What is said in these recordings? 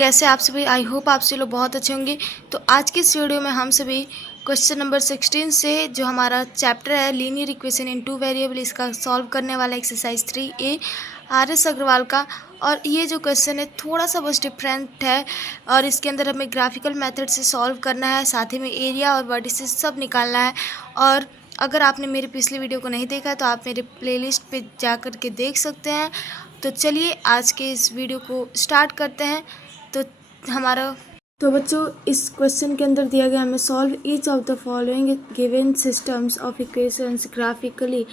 कैसे आप सभी। आई होप आप सभी लोग बहुत अच्छे होंगे। तो आज के इस वीडियो में हम सभी क्वेश्चन नंबर 16 से जो हमारा चैप्टर है linear equation in two variable, इसका सॉल्व करने वाला एक्सरसाइज 3A RS अग्रवाल का। और ये जो क्वेश्चन है थोड़ा सा बस डिफरेंट है और इसके अंदर हमें ग्राफिकल मेथड से सॉल्व करना है, साथ ही में एरिया और वर्टिसेस सब निकालना है। और अगर आपने मेरी पिछली वीडियो को नहीं देखा तो आप मेरे प्लेलिस्ट पे जा कर के देख सकते हैं। तो चलिए आज के इस वीडियो को स्टार्ट करते हैं। तो हमारा तो बच्चों इस क्वेश्चन के अंदर दिया गया हमें solve each of the following given systems of equations graphically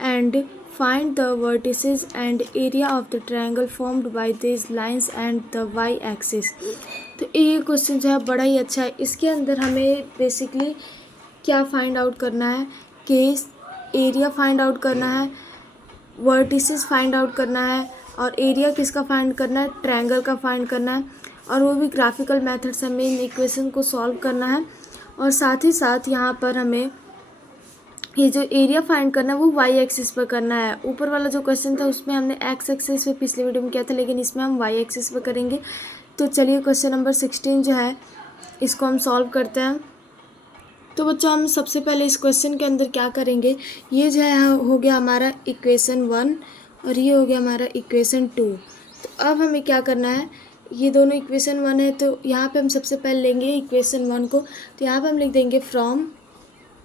and find the vertices and area of the triangle formed by this lines and the y axis. तो ये क्वेश्चन जो है बड़ा ही अच्छा है। इसके अंदर हमें बेसिकली क्या फाइंड आउट करना है कि एरिया फाइंड आउट करना है, वर्टिसेस फाइंड आउट करना है और एरिया किसका फाइंड करना है, ट्रायंगल का फाइंड करना है। और वो भी ग्राफिकल मेथड से हमें इन इक्वेशन को सॉल्व करना है। और साथ ही साथ यहाँ पर हमें ये जो एरिया फाइंड करना है वो वाई एक्सिस पर करना है। ऊपर वाला जो क्वेश्चन था उसमें हमने एक्स एक्सिस पे पिछले वीडियो में किया था, लेकिन इसमें हम वाई एक्सिस पर करेंगे। तो चलिए क्वेश्चन नंबर 16 जो है इसको हम सॉल्व करते हैं। तो बच्चों हम सबसे पहले इस क्वेश्चन के अंदर क्या करेंगे, ये जो है हो गया हमारा इक्वेशन 1 और ये हो गया हमारा इक्वेशन 2। तो अब हमें क्या करना है, ये दोनों इक्वेशन 1 है तो यहाँ पे हम सबसे पहले लेंगे इक्वेशन 1 को। तो यहाँ पे हम लिख देंगे फ्रॉम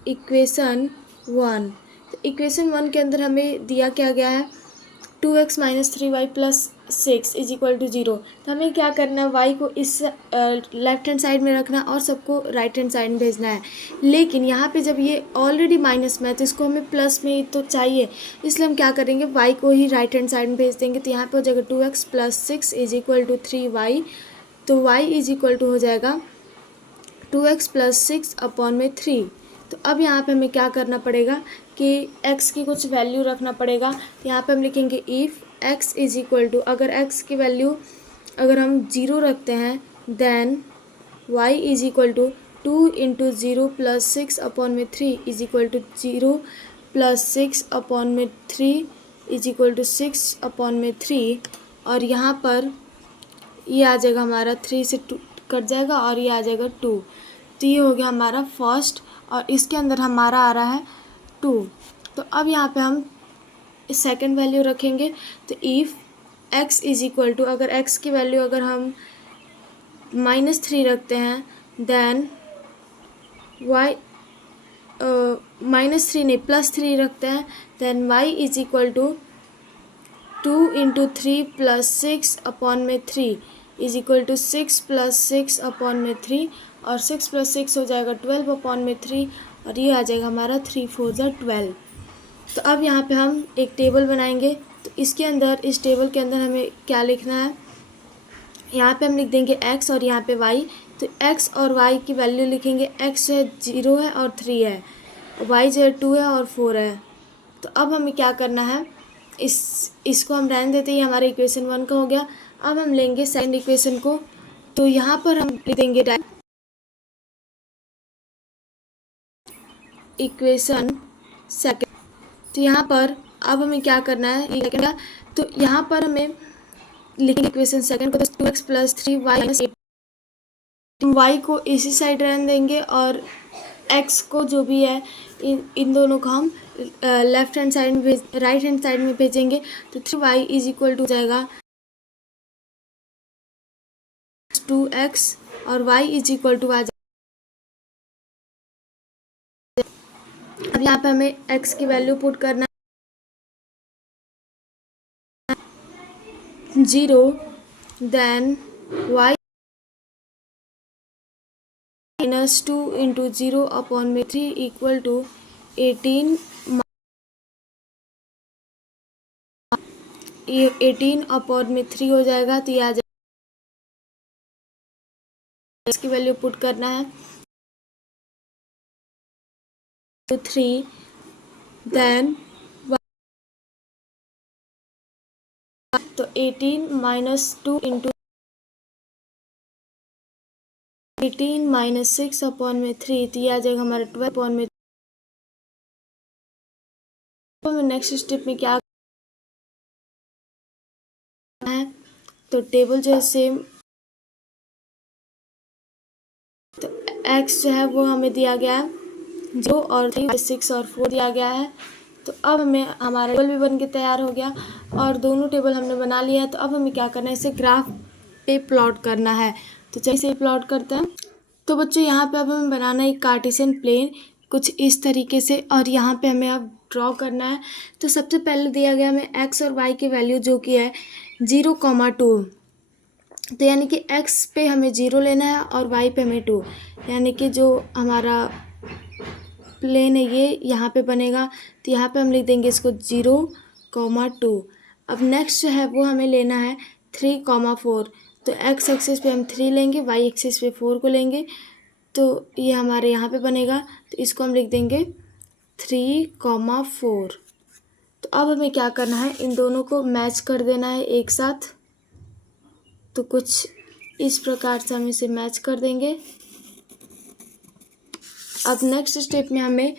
इक्वेशन 1। तो इक्वेशन 1 के अंदर हमें दिया क्या गया है 2x minus 3y plus 6 is equal to 0। तो हमें क्या करना है, y को इस लेफ्ट हैंड साइड में रखना और सबको राइट हैंड साइड में भेजना है। लेकिन यहाँ पे जब ये ऑलरेडी माइनस में है तो इसको हमें प्लस में तो चाहिए, इसलिए हम क्या करेंगे y को ही राइट हैंड साइड में भेज देंगे। तो यहाँ पे हो जाएगा 2x plus 6 is equal to 3y। तो y इज इक्वल टू हो जाएगा 2x प्लस 6 अपॉन में 3। तो अब यहाँ पे हमें क्या करना पड़ेगा कि x की कुछ वैल्यू रखना पड़ेगा। तो यहाँ पे हम लिखेंगे if x is equal to, अगर x की वैल्यू अगर हम 0 रखते हैं then y is equal to 2 into 0 plus 6 upon में 3 is equal to 0 plus 6 upon में 3 इज इक्वल टू 6 अपॉन में 3। और यहाँ पर ये आ जाएगा हमारा 3 से 2 कट जाएगा और ये आ जाएगा 2। तो ये हो गया हमारा फर्स्ट और इसके अंदर हमारा आ रहा है 2। तो अब यहाँ पे हम सेकंड वैल्यू रखेंगे। तो if x is equal to, अगर x की वैल्यू अगर हम -3 रखते हैं देन y -3 नहीं +3 रखते हैं then y is equal to 2 into 3 plus 6 upon में 3 is equal to 6 plus 6 upon में 3 और 6 प्लस 6 हो जाएगा 12 अपॉन में 3 और ये आ जाएगा हमारा 3 4 जा 12। तो अब यहाँ पे हम एक टेबल बनाएंगे। तो इसके अंदर इस टेबल के अंदर हमें क्या लिखना है, यहाँ पे हम लिख देंगे x और यहाँ पे y। तो x और y की वैल्यू लिखेंगे, x है 0 है और 3 है, y जो है 2 है और 4 है। तो अब हमें क्या करना है, इसको हम रहने देते हैं, हमारा इक्वेशन 1 का हो गया। अब हम लेंगे सेकंड इक्वेशन को। तो यहाँ पर हम लिख देंगे इक्वेशन सेकंड। तो यहाँ पर अब हमें क्या करना है, तो यहाँ पर हमें लिखेंगे इक्वेशन सेकंड को, तो 2x plus 3y minus 8। y को इसी साइड रहने देंगे और x को जो भी है इन दोनों को हम लेफ्ट हैंड साइड में राइट हैंड साइड में भेजेंगे। तो 3y इज इक्वल टू जाएगा 2x और y इज इक्वल टू आ जाएगा। अब यहाँ पे हमें x की वैल्यू पुट करना है 0 then y minus 2 into 0 upon में 3 इक्वल टू 18 अपॉन में 3 हो जाएगा। तो ये आ जाएगा, इसकी वैल्यू पुट करना है तो 3 देन तो 18 माइनस 2 इंटू 18 माइनस 6 अपॉन में 3। तो ये आ जाएगा हमारा 12 अपॉन में। नेक्स्ट स्टेप में क्या है, तो टेबल जो है सेम x जो है वो हमें दिया गया है 0 और 3 6 और 4 दिया गया है। तो अब हमें हमारा टेबल भी बन के तैयार हो गया और दोनों टेबल हमने बना लिया है। तो अब हमें क्या करना है, इसे ग्राफ पे प्लॉट करना है। तो चलिए इसे प्लॉट करते हैं। तो बच्चों यहाँ पे अब हमें बनाना है एक कार्टेशियन प्लेन कुछ इस तरीके से, और यहाँ पे हमें अब ड्रॉ करना है। तो सबसे पहले दिया गया हमें x और y की वैल्यू जो कि है 0,2। तो यानी कि x पे हमें 0 लेना है और y पे हमें 2, यानी कि जो हमारा प्लेन है ये यहाँ पे बनेगा। तो यहाँ पे हम लिख देंगे इसको 0,2। अब नेक्स्ट जो है वो हमें लेना है 3,4। तो x एक्सिस पे हम 3 लेंगे, y एक्सिस पे 4 को लेंगे, तो ये हमारे यहाँ पे बनेगा। तो इसको हम लिख देंगे 3,4। तो अब हमें क्या करना है, इन दोनों को मैच कर देना है एक साथ। तो कुछ इस प्रकार से हम इसे मैच कर देंगे। अब नेक्स्ट स्टेप में हमें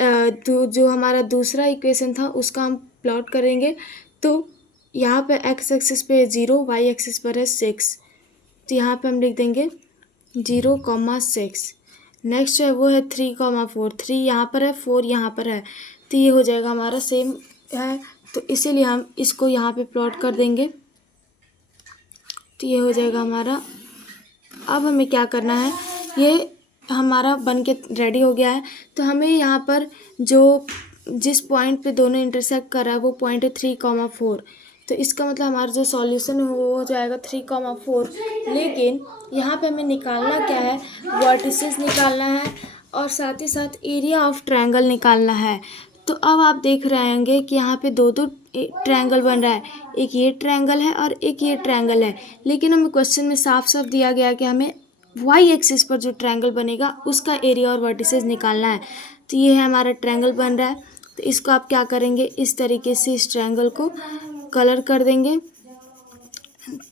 जो हमारा दूसरा इक्वेशन था उसका हम प्लॉट करेंगे। तो यहाँ पे x एक्सिस पे 0, y एक्सिस पर है 6। तो यहाँ पे हम लिख देंगे 0,6। नेक्स्ट है वो है 3,4। 3 यहाँ पर है, 4 यहाँ पर है, तो ये हो जाएगा हमारा सेम है। तो इसीलिए हम इसको यहाँ पे प्लॉट कर देंगे। तो ये हो जाएगा हमारा। अब हमें क्या करना है, ये हमारा बन के रेडी हो गया है। तो हमें यहाँ पर जो जिस पॉइंट पे दोनों इंटरसेक्ट कर रहा है वो पॉइंट है 3,4। तो इसका मतलब हमारा जो सॉल्यूशन है वो हो जाएगा 3,4। लेकिन यहाँ पे हमें निकालना क्या है, वर्टिसेस निकालना है और साथ ही साथ एरिया ऑफ ट्रायंगल निकालना है। तो अब आप देख रहे होंगे कि यहाँ पे दो ट्रायंगल बन रहा है, एक ये ट्रायंगल है और एक ये ट्रायंगल है। लेकिन हमें क्वेश्चन में साफ साफ दिया गया कि हमें वाई एक्सिस पर जो ट्रायंगल बनेगा उसका एरिया और वर्टिसेस निकालना है। तो ये है हमारा ट्रायंगल बन रहा है। तो इसको आप क्या करेंगे, इस तरीके से इस ट्रायंगल को कलर कर देंगे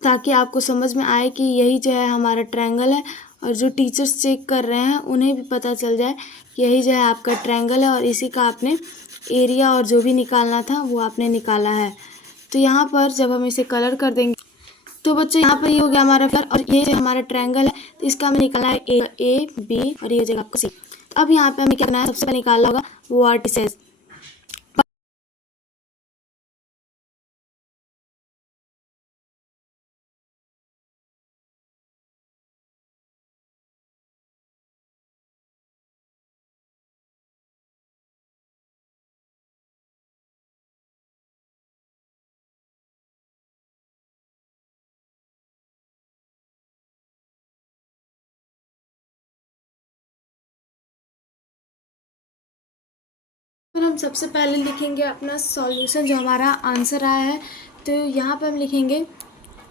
ताकि आपको समझ में आए कि यही जो है हमारा ट्रायंगल है, और जो टीचर्स चेक कर रहे हैं उन्हें भी पता चल जाए कि यही जो है आपका ट्रायंगल है और इसी का आपने एरिया और जो भी निकालना था वो आपने निकाला है। तो यहाँ पर जब हम इसे कलर कर देंगे तो बच्चों यहाँ पर ये हो गया हमारा फिगर, और ये जो हमारा ट्रायंगल है तो इसका हमें निकालना है ए बी और ये हो जाएगा आपको सी। अब यहाँ पे हमें क्या करना है, सबसे पहले निकालना होगा वर्टिसेस। हम सबसे पहले लिखेंगे अपना सॉल्यूशन, जो हमारा आंसर आया है। तो यहाँ पे हम लिखेंगे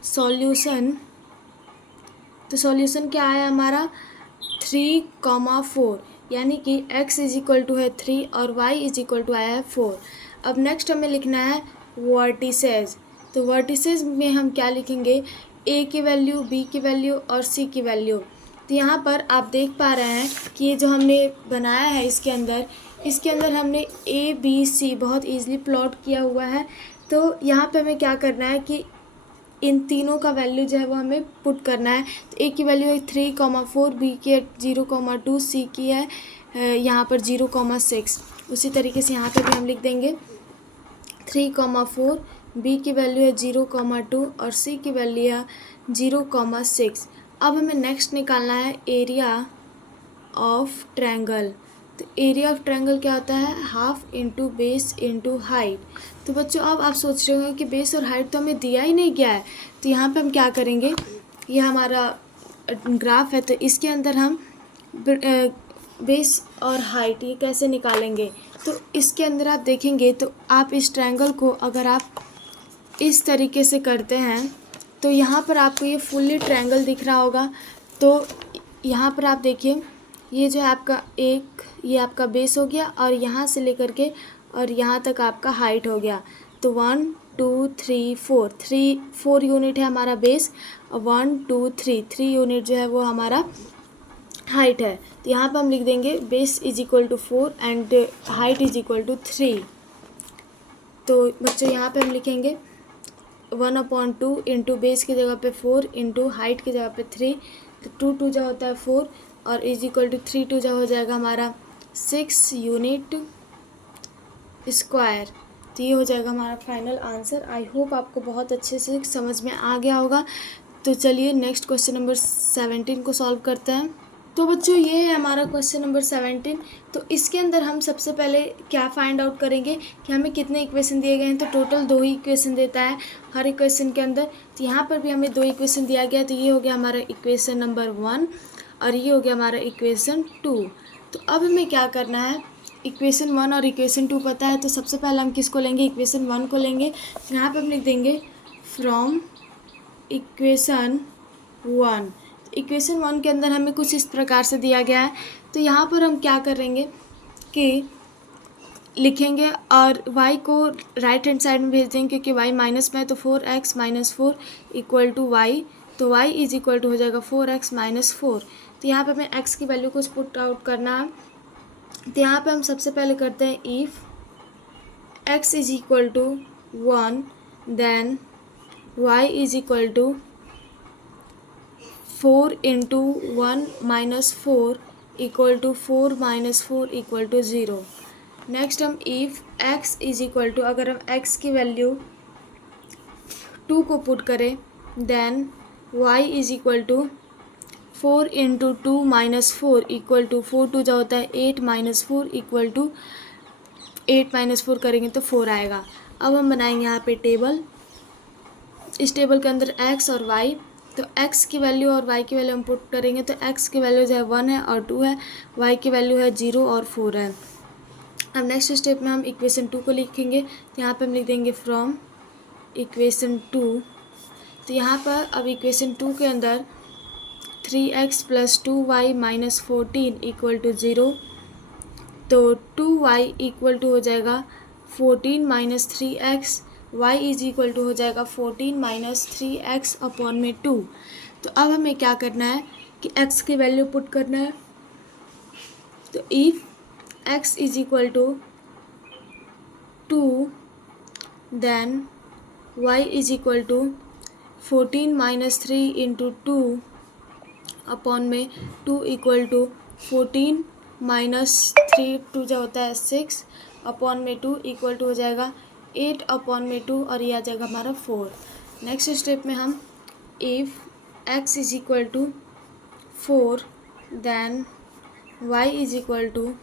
सॉल्यूशन। तो सॉल्यूशन क्या आया हमारा 3,4, यानी कि x इज इक्वल टू है 3 और y इज इक्वल टू आया है 4। अब नेक्स्ट हमें लिखना है वर्टिसेस। तो वर्टिसेस में हम क्या लिखेंगे, a की वैल्यू, b की वैल्यू और c की वैल्यू। तो यहाँ पर आप देख पा रहे हैं कि ये जो हमने बनाया है इसके अंदर हमने a b c बहुत ईजिली प्लॉट किया हुआ है। तो यहाँ पे हमें क्या करना है कि इन तीनों का वैल्यू जो है वो हमें पुट करना है। तो ए की वैल्यू है 3,4, बी की है 0,2, सी की है यहाँ पर 0,6। उसी तरीके से यहाँ पर भी हम लिख देंगे 3,4, बी की वैल्यू है 0,2 और सी की वैल्यू है 0,6। अब हमें नेक्स्ट निकालना है एरिया ऑफ ट्रायंगल। तो एरिया ऑफ ट्रायंगल क्या होता है, half into base into height. तो बच्चों अब आप सोच रहे होंगे कि बेस और हाइट तो हमें दिया ही नहीं गया है। तो यहाँ पे हम क्या करेंगे, ये हमारा ग्राफ है तो इसके अंदर हम बेस और हाइट ये कैसे निकालेंगे। तो इसके अंदर आप देखेंगे तो आप इस ट्रायंगल को अगर आप इस तरीके से करते हैं तो यहाँ पर आपको ये फुल्ली ट्रायंगल दिख रहा होगा। तो यहाँ पर आप देखिए ये जो है आपका ये आपका बेस हो गया और यहाँ से लेकर के और यहाँ तक आपका हाइट हो गया। तो 1 2 3 4 4 यूनिट है हमारा बेस और 1 2 3 यूनिट जो है वो हमारा हाइट है। तो यहाँ पर हम लिख देंगे base is equal to 4 and height is equal to 3। तो बच्चों यहाँ पे हम लिखेंगे 1/2 इंटू बेस की जगह पे 4 इंटू हाइट की जगह पे 3। तो 2 2 जो होता है 4, और इज इक्वल टू 3 टू जो हो जाएगा हमारा 6 यूनिट स्क्वायर। तो ये हो जाएगा हमारा फाइनल आंसर। आई होप आपको बहुत अच्छे से समझ में आ गया होगा। तो चलिए नेक्स्ट क्वेश्चन नंबर 17 को सॉल्व करते हैं। तो बच्चों ये है हमारा क्वेश्चन नंबर 17। तो इसके अंदर हम सबसे पहले क्या फाइंड आउट करेंगे कि हमें कितने इक्वेशन दिए गए हैं। तो टोटल 2 ही इक्वेशन देता है हर इक्वेशन के अंदर। तो यहाँ पर भी हमें 2 इक्वेशन दिया गया। तो ये हो गया हमारा इक्वेशन नंबर 1 और ये हो गया हमारा इक्वेशन 2। तो अब हमें क्या करना है, इक्वेशन 1 और इक्वेशन 2 पता है। तो सबसे पहले हम किसको लेंगे, इक्वेशन 1 को लेंगे। यहाँ पर हम लिख देंगे फ्रॉम इक्वेशन 1। इक्वेशन 1 के अंदर हमें कुछ इस प्रकार से दिया गया है। तो यहाँ पर हम क्या करेंगे कि लिखेंगे और y को राइट हैंड साइड में भेज देंगे, क्योंकि y माइनस में है। तो 4x minus 4 equal to y। तो y इज इक्वल टू हो जाएगा 4x माइनस 4। तो यहाँ पे हमें x की वैल्यू को पुट आउट करना है। तो यहाँ पे हम सबसे पहले करते हैं if x is equal to 1 then y is equal to 4 into 1 minus 4 equal to 4 minus 4 equal to 0। Next हम if x is equal to, अगर हम x की वैल्यू 2 को पुट करें then y is equal to 4 into 2 minus 4 equal to 4 to जो होता है 8 minus 4 equal to 8 minus 4 करेंगे तो 4 आएगा। अब हम बनाएंगे यहाँ पे टेबल। इस टेबल के अंदर x और y, तो x की वैल्यू और y की वैल्यू हम पुट करेंगे। तो x की वैल्यू जो है 1 है और 2 है, y की वैल्यू है 0 और 4 है। अब नेक्स्ट स्टेप में हम इक्वेशन 2 को लिखेंगे। तो यहाँ पे हम लिख देंगे फ्रॉम इक्वेशन 2। तो यहाँ पर अब इक्वेशन 2 के अंदर 3x plus 2y minus 14 equal to 0। तो 2y इक्वल टू हो जाएगा 14 minus 3x, y is equal to हो जाएगा 14 माइनस 3x अपॉन में 2। तो अब हमें क्या करना है कि x की वैल्यू पुट करना है। तो if x is equal to 2 then y is equal to 14 minus 3 into 2 upon में 2 इक्वल टू 14 माइनस 3 2 जो होता है 6 अपॉन में 2 इक्वल टू हो जाएगा 8 अपॉन में 2 और ये आ जाएगा हमारा 4। नेक्स्ट स्टेप में हम if x is equal to 4 then y is equal to,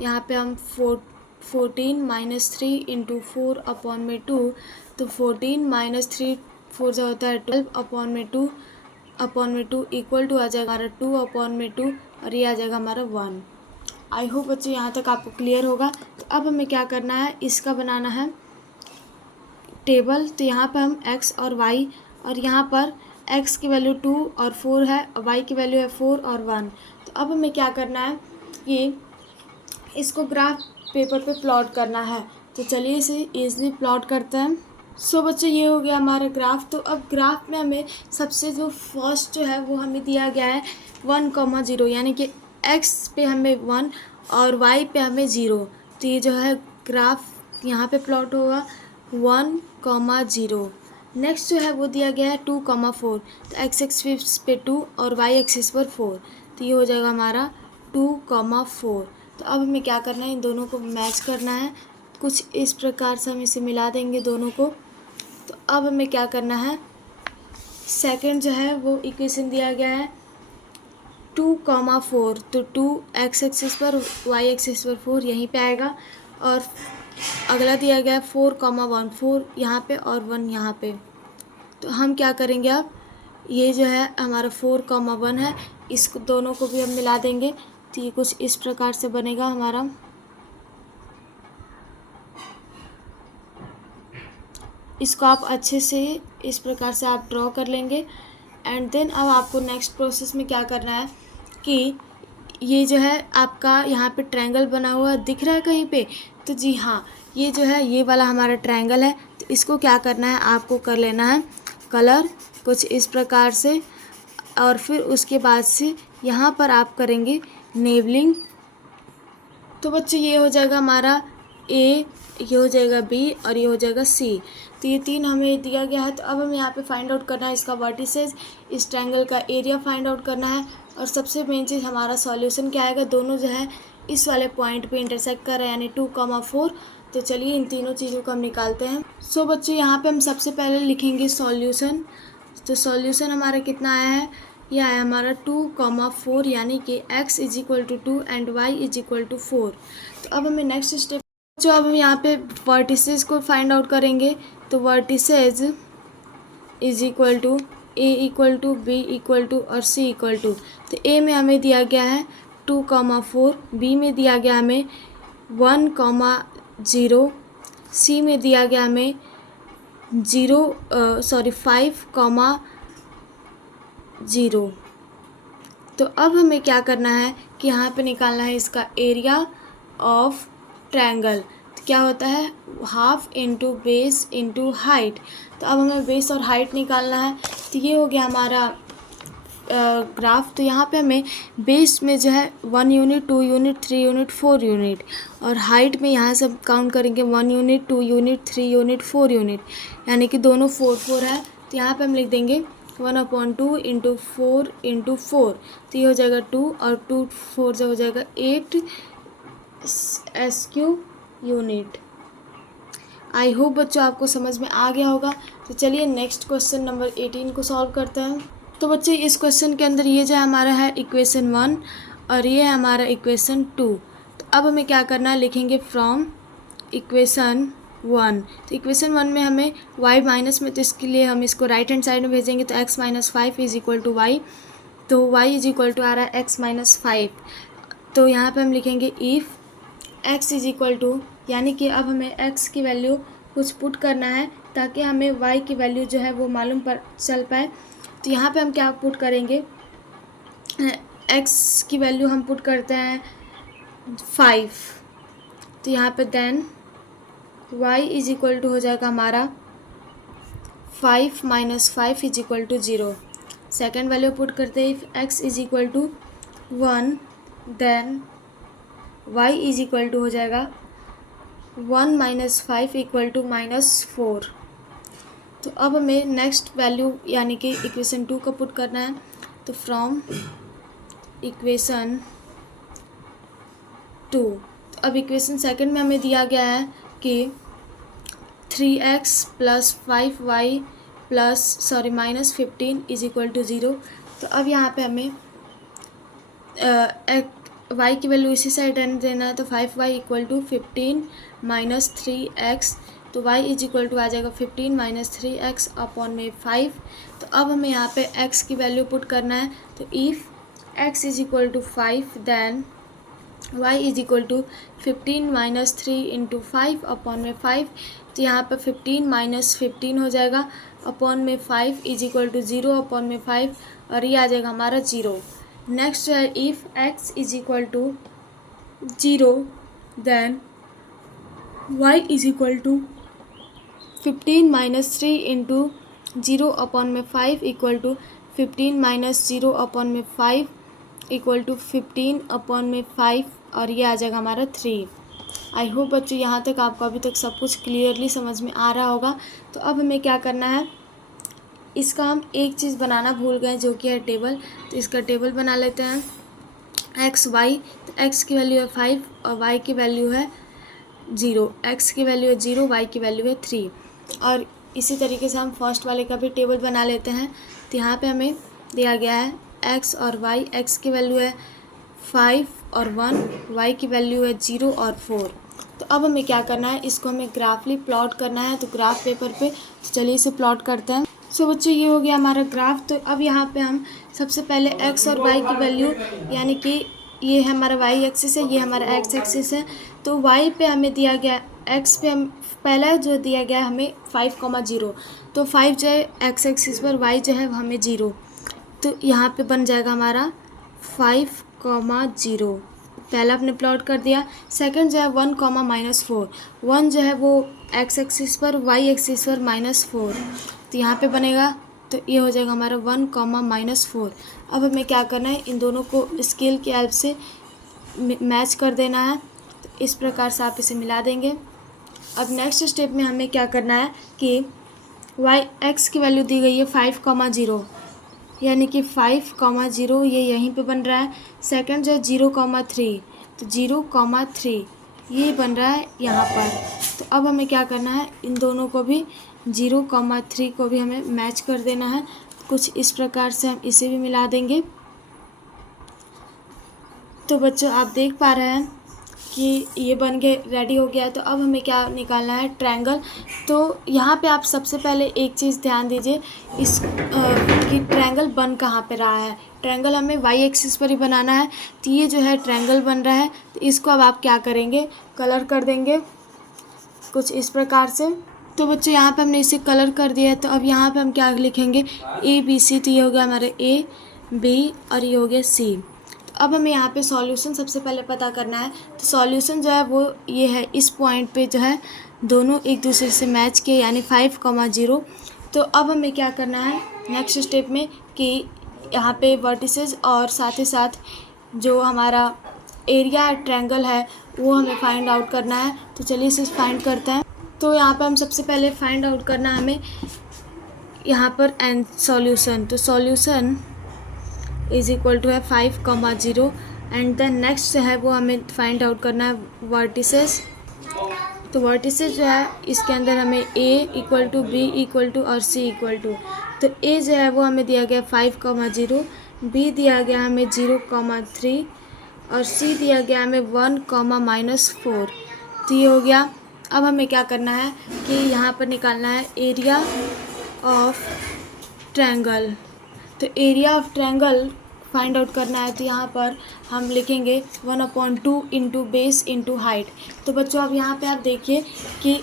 यहाँ पे हम 14 माइनस 3 इंटू 4 अपॉन में 2। तो 14 माइनस 3 4 जो होता है 12 अपॉन में 2 इक्वल टू आ जाएगा हमारा 2 अपॉन में 2 और ये आ जाएगा हमारा 1। आई होप बच्चों यहाँ तक आपको क्लियर होगा। तो अब हमें क्या करना है, इसका बनाना है टेबल। तो यहाँ पर हम x और y, और यहाँ पर x की वैल्यू 2 और 4 है और y की वैल्यू है 4 और 1। तो अब हमें क्या करना है कि इसको ग्राफ पेपर पे प्लॉट करना है। तो चलिए इसे ईज़िली प्लॉट करते हैं। सो बच्चों ये हो गया हमारा ग्राफ। तो अब ग्राफ में हमें सबसे जो फर्स्ट जो है वो हमें दिया गया है 1,0, यानी कि x पे हमें 1 और y पे हमें 0। तो ये जो है ग्राफ यहाँ पे प्लॉट होगा 1,0। नेक्स्ट जो है वो दिया गया है 2,4। तो x एक्सिस पे 2 और y एक्सिस पर 4। तो ये हो जाएगा हमारा 2,4। तो अब हमें क्या करना है, इन दोनों को मैच करना है। कुछ इस प्रकार से हम इसे मिला देंगे दोनों को। तो अब हमें क्या करना है, सेकंड जो है वो इक्वेशन दिया गया है 2,4। तो 2 x एक्सिस पर y एक्सिस पर 4 यहीं पे आएगा, और अगला दिया गया है 4,1 4 यहाँ पे और 1 यहाँ पे। तो हम क्या करेंगे, अब ये जो है हमारा 4,1 है, इसको दोनों को भी हम मिला देंगे। तो ये कुछ इस प्रकार से बनेगा हमारा। इसको आप अच्छे से इस प्रकार से आप ड्रॉ कर लेंगे। एंड देन अब आपको नेक्स्ट प्रोसेस में क्या करना है कि ये जो है आपका यहाँ पे ट्रायंगल बना हुआ दिख रहा है कहीं पे। तो जी हाँ, ये जो है ये वाला हमारा ट्रायंगल है। तो इसको क्या करना है, आपको कर लेना है कलर कुछ इस प्रकार से, और फिर उसके बाद से यहाँ पर आप करेंगे नेवलिंग। तो बच्चे ये हो जाएगा हमारा ए, ये हो जाएगा बी और ये हो जाएगा सी। तो ये तीन हमें दिया गया है। तो अब हमें यहाँ पे फाइंड आउट करना है इसका वर्टिसेस, इस ट्रायंगल का एरिया फाइंड आउट करना है। और सबसे मेन चीज़ हमारा सॉल्यूशन क्या आएगा, दोनों जो है इस वाले पॉइंट पे इंटरसेक्ट कर रहे हैं, यानी 2,4। तो चलिए इन तीनों चीज़ों को हम निकालते हैं। सो बच्चों यहाँ पे हम सबसे पहले लिखेंगे सॉल्यूशन। तो सॉल्यूशन हमारा कितना आया है, यह आया हमारा 2,4, यानी कि x is equal to 2 and y is equal to 4। तो अब हमें नेक्स्ट स्टेप जो अब हम यहाँ पे वर्टिसेस को फाइंड आउट करेंगे। तो vertices is equal to A equal to B equal to और सी इक्वल टू। तो ए में हमें दिया गया है 2,4, बी में दिया गया हमें 1,0, सी में दिया गया हमें 5,0। तो अब हमें क्या करना है कि यहाँ पे निकालना है इसका एरिया ऑफ ट्रायंगल। तो क्या होता है, half into base into height. तो अब हमें बेस और हाइट निकालना है। तो ये हो गया हमारा ग्राफ। तो यहाँ पे हमें बेस में जो है 1 यूनिट, 2 यूनिट, 3 यूनिट, 4 यूनिट, और हाइट में यहाँ से काउंट करेंगे 1 यूनिट, 2 यूनिट, 3 यूनिट, 4 यूनिट, यानी कि दोनों 4 है। तो यहाँ पे हम लिख देंगे 1/2 इंटू 4 इंटू 4। तो ये हो जाएगा 2 और 2 4 से हो जाएगा 8 SQ यूनिट। आई होप बच्चों आपको समझ में आ गया होगा। तो चलिए नेक्स्ट क्वेश्चन नंबर 18 को सॉल्व करते हैं। तो बच्चे इस क्वेश्चन के अंदर ये जो हमारा है इक्वेशन 1 और ये है हमारा इक्वेशन 2। तो अब हमें क्या करना है, लिखेंगे फ्रॉम इक्वेशन 1। तो इक्वेशन 1 में हमें y माइनस में, तो इसके लिए हम इसको राइट हैंड साइड में भेजेंगे। तो x minus 5 is equal to y. तो y इज इक्वल टू आ रहा है x माइनस 5। तो यहाँ पे हम लिखेंगे if x is equal to, यानी कि अब हमें x की वैल्यू कुछ पुट करना है ताकि हमें y की वैल्यू जो है वो मालूम पर चल पाए। तो यहाँ पे हम क्या पुट करेंगे, x की वैल्यू हम पुट करते हैं 5। तो यहाँ पे then y is equal to हो जाएगा हमारा 5 minus 5 is equal to 0। Second value put करते हैं, if x is equal to 1 then y is equal to हो जाएगा 1 माइनस 5 इक्वल टू -4। तो अब हमें नेक्स्ट वैल्यू यानी कि इक्वेशन 2 को पुट करना है। तो फ्रॉम इक्वेशन 2, तो अब इक्वेशन सेकंड में हमें दिया गया है कि 3x plus 5y plus -15 is equal to 0। तो अब यहाँ पे हमें y की वैल्यू इसी साइड रहने देना है। तो 5y equal to 15 minus 3x। तो y इज इक्वल टू आ जाएगा 15 माइनस 3x अपॉन में 5। तो अब हमें यहाँ पे x की वैल्यू पुट करना है। तो if x is equal to 5 then y is equal to 15 minus 3 into 5 upon में 5। तो यहाँ पे 15 माइनस 15 हो जाएगा अपॉन में 5 इज इक्वल टू 0 अपॉन में 5, और ये आ जाएगा हमारा 0। नेक्स्ट है if x is equal to 0 then y is equal to 15 minus 3 into 0 upon में 5 इक्वल टू 15 माइनस 0 अपॉन में 5 इक्वल टू 15 अपॉन में 5, और ये आ जाएगा हमारा 3। आई होप बच्चों यहाँ तक आपको अभी तक सब कुछ क्लियरली समझ में आ रहा होगा। तो अब हमें क्या करना है, इसका हम एक चीज़ बनाना भूल गए जो कि है टेबल। तो इसका टेबल बना लेते हैं एक्स वाई। तो एक्स की वैल्यू है 5 और वाई की वैल्यू है 0। एक्स की वैल्यू है 0, वाई की वैल्यू है 3। और इसी तरीके से हम फर्स्ट वाले का भी टेबल बना लेते हैं। तो यहाँ पे हमें दिया गया है एक्स और वाई। एक्स की वैल्यू है 5 और 1, वाई की वैल्यू है 0 और 4। तो अब हमें क्या करना है, इसको हमें ग्राफली प्लॉट करना है। तो ग्राफ पेपर पे तो चलिए इसे प्लॉट करते हैं। सो बच्चों ये हो गया हमारा ग्राफ। तो अब यहाँ पे हम सबसे पहले एक्स और वाई की वैल्यू, यानी कि ये है हमारा वाई एक्सिस है, ये हमारा एक्स एक्सिस है। तो वाई पे हमें दिया गया, एक्स पे हम पहला जो दिया गया हमें 5,0। तो 5 जो है एक्स एक्सिस पर, वाई जो है हमें 0। तो यहाँ पे बन जाएगा हमारा 5,0। पहला आपने प्लॉट कर दिया। सेकंड जो है 1,-4। 1 जो है वो एक्स एक्सिस पर, वाई एक्सिस पर -4। तो यहाँ पे बनेगा, तो ये हो जाएगा हमारा 1,-4। अब हमें क्या करना है, इन दोनों को स्केल की हेल्प से मैच कर देना है। तो इस प्रकार से आप इसे मिला देंगे। अब नेक्स्ट स्टेप में हमें क्या करना है कि x की वैल्यू दी गई है 5,0, यानी कि 5,0 ये यहीं पे बन रहा है। सेकंड जो है 0,3, तो 0,3 ये बन रहा है यहाँ पर। तो अब हमें क्या करना है, इन दोनों को भी 0,3 को भी हमें मैच कर देना है। कुछ इस प्रकार से हम इसे भी मिला देंगे। तो बच्चों आप देख पा रहे हैं कि ये बन के रेडी हो गया है। तो अब हमें क्या निकालना है, ट्रायंगल। तो यहाँ पे आप सबसे पहले एक चीज़ ध्यान दीजिए, इस कि ट्रायंगल बन कहाँ पे रहा है। ट्रायंगल हमें वाई एक्सिस पर ही बनाना है। तो ये जो है ट्रायंगल बन रहा है। तो इसको अब आप क्या करेंगे, कलर कर देंगे कुछ इस प्रकार से। तो बच्चों यहाँ पे हमने इसे कलर कर दिया है। तो अब यहाँ पे हम क्या लिखेंगे, ABC। तो ये हो गया हमारे AB और ये हो गया C। अब हमें यहाँ पे सॉल्यूशन सबसे पहले पता करना है। तो सॉल्यूशन जो है वो ये है, इस पॉइंट पे जो है दोनों एक दूसरे से मैच किए, यानी 5,0। तो अब हमें क्या करना है नेक्स्ट स्टेप में कि यहाँ पे वर्टिसेस और साथ ही साथ जो हमारा एरिया ट्रायंगल है वो हमें फाइंड आउट करना है। तो चलिए इसे फाइंड करते हैं। तो यहाँ पर हम सबसे पहले फाइंड आउट करना है हमें यहाँ पर एन सॉल्यूशन। तो सॉल्यूशन इज इक्वल टू है 5,0 एंड देन नेक्स्ट है वो हमें फाइंड आउट करना है वर्टिसेस। तो वर्टिसेस जो है इसके अंदर हमें A equal to B equal to और C इक्वल टू। तो A जो है वो हमें दिया गया 5,0, B दिया गया हमें 0,3 और C दिया गया हमें 1,-4। तो ये हो गया। अब हमें क्या करना है कि यहाँ पर निकालना है एरिया ऑफ ट्रायंगल। तो area of triangle find out करना है। तो यहाँ पर हम लिखेंगे 1/2 इंटू बेस इंटू हाइट। तो बच्चों अब यहाँ पे आप देखिए कि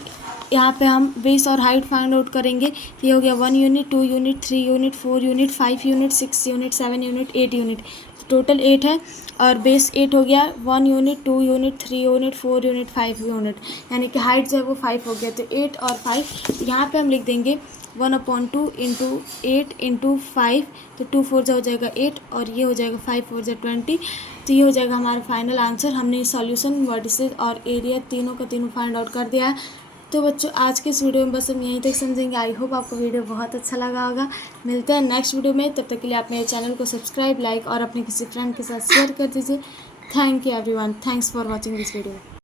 यहाँ पे हम बेस और हाइट फाइंड आउट करेंगे। ये हो गया 1 unit, 2 unit, 3 unit, 4 unit, 5 unit, 6 unit, 7 unit, 8 unit. Total 8 है और बेस 8 हो गया। 1 unit, 2 unit, 3 unit, 4 unit, 5 unit, यानी कि हाइट जो है वो 5 हो गया। तो 8 और 5 यहाँ पे हम लिख देंगे 1/2 इंटू 8 इंटू 5। तो 2 4 जो हो जाएगा 8 और ये हो जाएगा 5 4 जो 20। तो ये हो जाएगा हमारा फाइनल आंसर। हमने सॉल्यूशन, वर्टिसेस और एरिया तीनों का तीनों फाइंड आउट कर दिया है। तो बच्चों आज के इस वीडियो में बस हम यहीं तक समझेंगे। आई होप आपको वीडियो बहुत अच्छा लगा होगा। मिलते हैं नेक्स्ट वीडियो में, तब तक के लिए आप मेरे चैनल को सब्सक्राइब, लाइक और अपने किसी फ्रेंड के साथ शेयर कर दीजिए। Thank you everyone, thanks for watching this video.